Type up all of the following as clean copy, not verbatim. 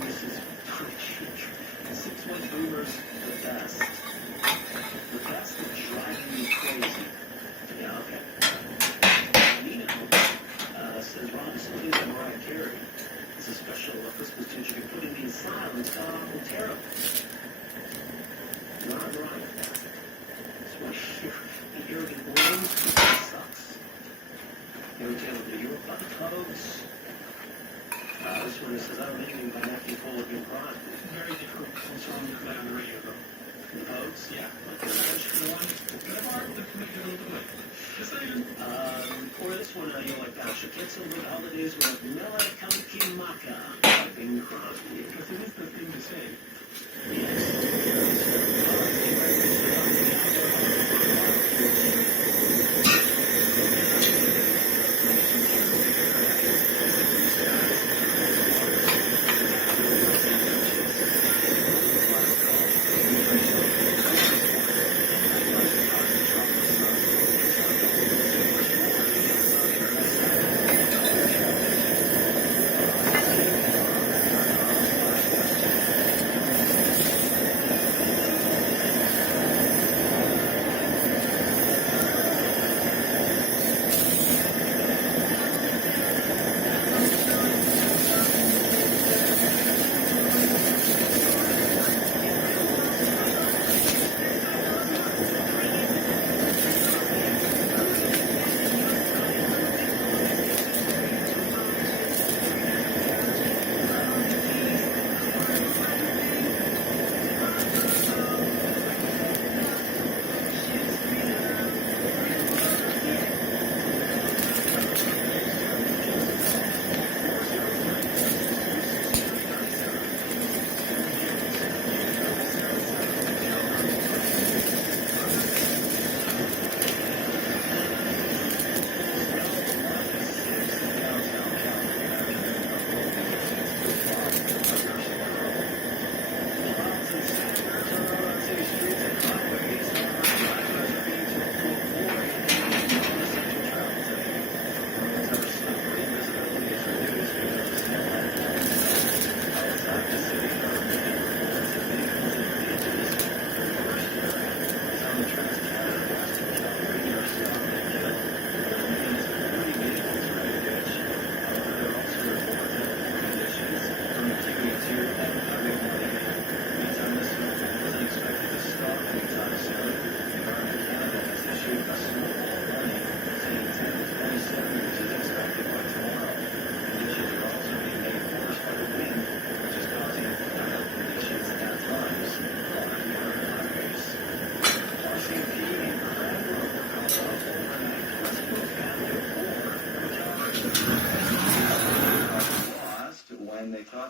This is pretty huge. 6-foot boomers, the best. The best at driving you crazy. Yeah, okay. Nino says Robinson is Mariah Carey. It's a special Christmas tunes you can put in silence. Oh, terrible. Not right. That's why the arrogant balloons sucks. Every time we do about the codes. This one says, I don't think anything by Nat King Cole have been crying. Very different song to play on the radio, though. The codes? Yeah. Okay, the one. Kind of hard to make it a little bit. Just saying. Or this one, you'll like that. Shakitsu with holidays with Mela Kamikimaka. Bing Crosby. Because it is the thing to say.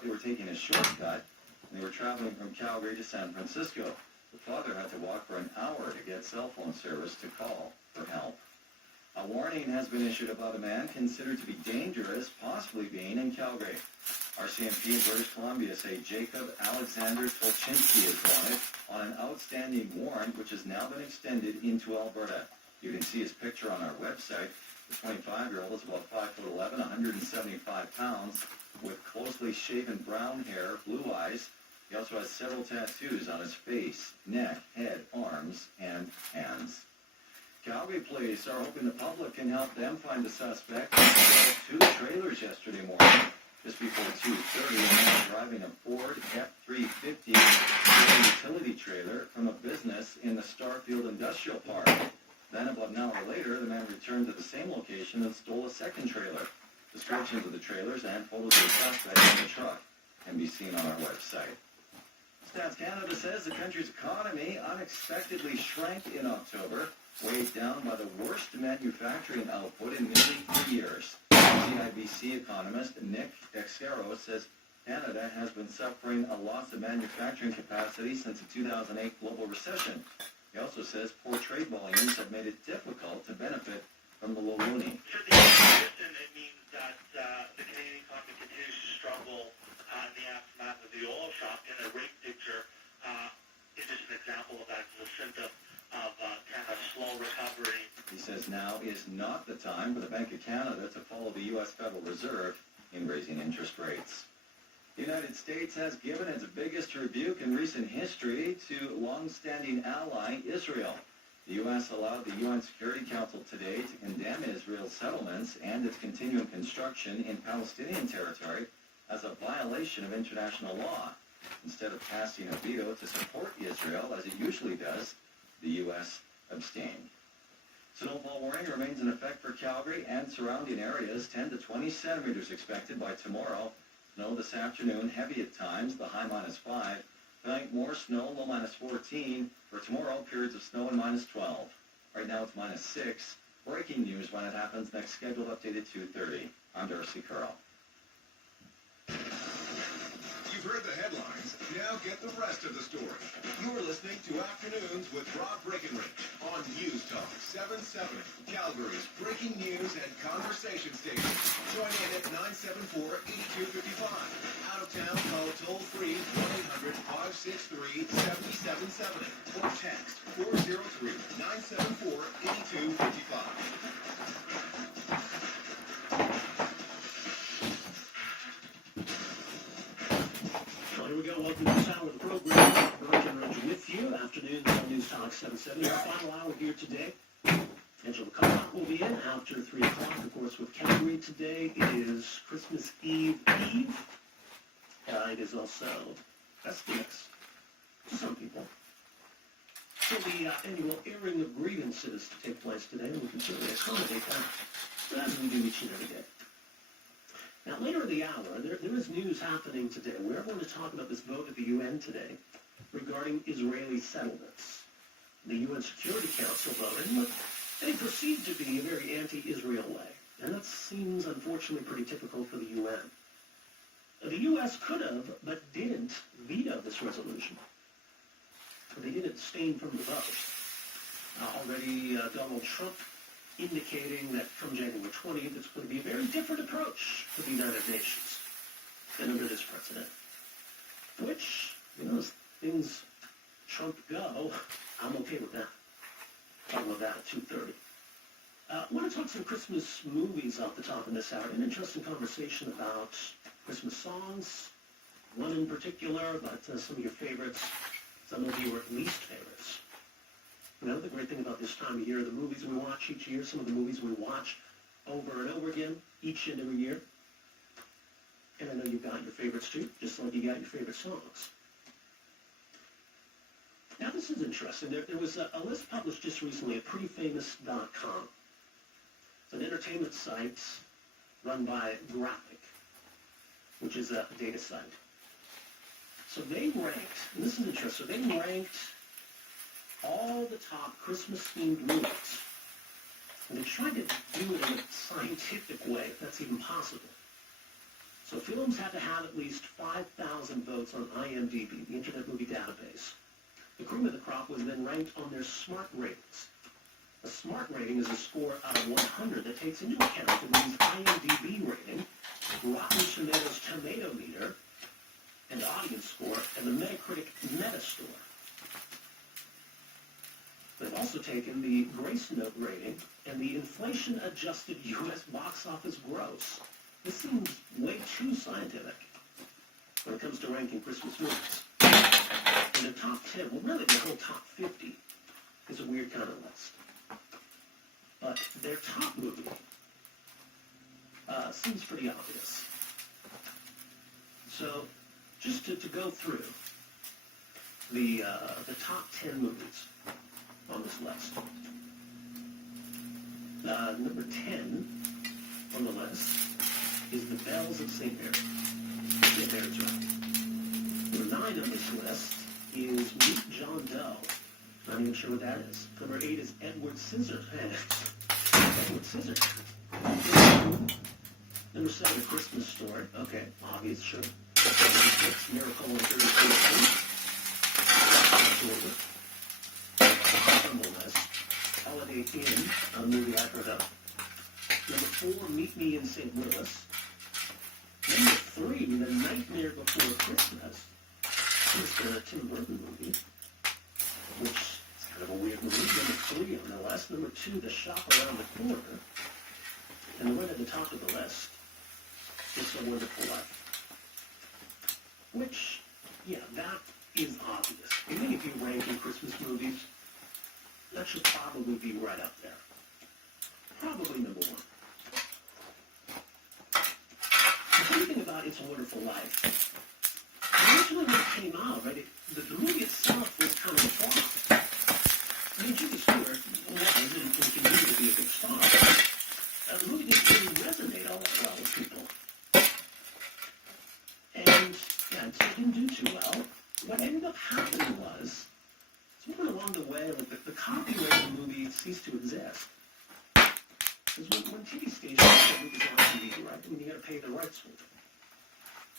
They were taking a shortcut, and they were traveling from Calgary to San Francisco. The father had to walk for an hour to get cell phone service to call for help. A warning has been issued about a man considered to be dangerous, possibly being in Calgary. RCMP in British Columbia say Jacob Alexander Tolchinsky is wanted on an outstanding warrant, which has now been extended into Alberta. You can see his picture on our website. The 25-year-old is about 5'11", 175 pounds, with closely shaven brown hair, blue eyes. He also has several tattoos on his face, neck, head, arms, and hands. Calgary police are hoping the public can help them find the suspect who stole 2 trailers yesterday morning. Just before 2:30, a man driving a Ford F-350 utility trailer from a business in the Starfield Industrial Park. Then, about an hour later, the man returned to the same location and stole a second trailer. Descriptions of the trailers and photos of the suspect in the truck can be seen on our website. Stats Canada says the country's economy unexpectedly shrank in October, weighed down by the worst manufacturing output in nearly 3 years. CIBC economist Nick Exero says Canada has been suffering a loss of manufacturing capacity since the 2008 global recession. He also says poor trade volumes have made it difficult to benefit from the low loonie. For the recession, it means that the Canadian economy continues to struggle in the aftermath of the oil shock, and a rate picture is just an example of that. It's a symptom of Canada's slow recovery. He says now is not the time for the Bank of Canada to follow the U.S. Federal Reserve in raising interest rates. The United States has given its biggest rebuke in recent history to long-standing ally Israel. The U.S. allowed the UN Security Council today to condemn Israel's settlements and its continuing construction in Palestinian territory as a violation of international law. Instead of casting a veto to support Israel, as it usually does, the U.S. abstained. Snowfall warning remains in effect for Calgary and surrounding areas. 10 to 20 centimeters expected by tomorrow. Snow this afternoon, heavy at times, the high -5. Tonight, more snow, low -14. For tomorrow, periods of snow and -12. Right now, it's -6. Breaking news when it happens next, scheduled update at 2:30. I'm Darcy Curl. You've heard the headlines. Now get the rest of the story. You're listening to Afternoons with Rob Breckenridge on News Talk 770, Calgary's breaking news and conversation station. Join in at 974-8255. Out of town, call toll-free 1-800-563-7770 or text 403-974-8255. Here we go. Welcome to this hour of the program. Breckenridge with you. Afternoon on News Talk 770. Our final hour here today. Angela Collins will be in after 3 o'clock. Of course, with Calgary today, it is Christmas Eve. It is also Festivus to some people. So the annual airing of grievances to take place today, and we can certainly accommodate that as we do each and every day. Now, later in the hour, there is news happening today. We're going to talk about this vote at the UN today regarding Israeli settlements. The UN Security Council voted, and they perceived to be a very anti-Israel way. And that seems, unfortunately, pretty typical for the UN. The U.S. could have, but didn't, veto this resolution. They did abstain from the vote. Already, Donald Trump indicating that come January 20th, it's going to be a very different approach to the United Nations than under this president. Which, as things Trump go, I'm okay with that. Talk about that at 2:30. I want to talk some Christmas movies off the top of this hour. An interesting conversation about Christmas songs, one in particular, but some of your favorites, some of your least favorites. The great thing about this time of year, the movies we watch each year, some of the movies we watch over and over again, each and every year. And I know you've got your favorites too, just like you got your favorite songs. Now this is interesting. There was a list published just recently at prettyfamous.com. It's an entertainment site run by Graphic, which is a data site. So they ranked, and this is interesting, so they ranked all the top Christmas-themed movies. And they tried to do it in a scientific way, if that's even possible. So films had to have at least 5,000 votes on IMDb, the Internet Movie Database. The cream of the crop was then ranked on their SMART ratings. A SMART rating is a score out of 100 that takes into account the movie's IMDb rating, Rotten Tomatoes tomato meter, and audience score, and the Metacritic Metascore. They've also taken the Grace Note rating and the inflation-adjusted U.S. box office gross. This seems way too scientific when it comes to ranking Christmas movies. And the top 10, well, really the whole top 50 is a weird kind of list. But their top movie seems pretty obvious. So, just to go through the top 10 movies on this list. Number 10 on the list is The Bells of St. Mary. St. Mary's right. Number 9 on this list is Meet John Doe. Not even sure what that is. Number 8 is Edward Scissorhands. Edward Scissorhands. Number 7, A Christmas Story. Okay, obvious, sure. Number 6, Miracle on 33rd Street. On the list, Holiday Inn, a movie I've heard of. Number 4, Meet Me in St. Louis. Number 3, The Nightmare Before Christmas. This is a Tim Burton movie, which is kind of a weird movie. Number 3 on the list. Number 2, The Shop Around the Corner. And right at the top of the list, It's a Wonderful Life. which, yeah, that is obvious. I think if you rank your Christmas movies, that should probably be right up there. Probably number one. The funny thing about It's a Wonderful Life, originally when it came out, right, the movie itself was kind of a flop. I mean, Jimmy Stewart was and continued to be a big star. The movie didn't really resonate all that well with people. And, yeah, it didn't do too well. What ended up happening was, somewhere along the way, like the copyright of the movie ceased to exist. Because when TV stations put movies on TV, right, I mean, you got to pay the rights for it.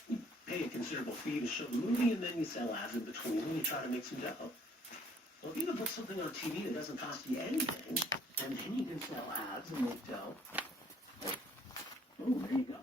You pay a considerable fee to show the movie, and then you sell ads in between, and you try to make some dough. Well, if you can put something on TV that doesn't cost you anything, and then you can sell ads and make dough, oh, there you go.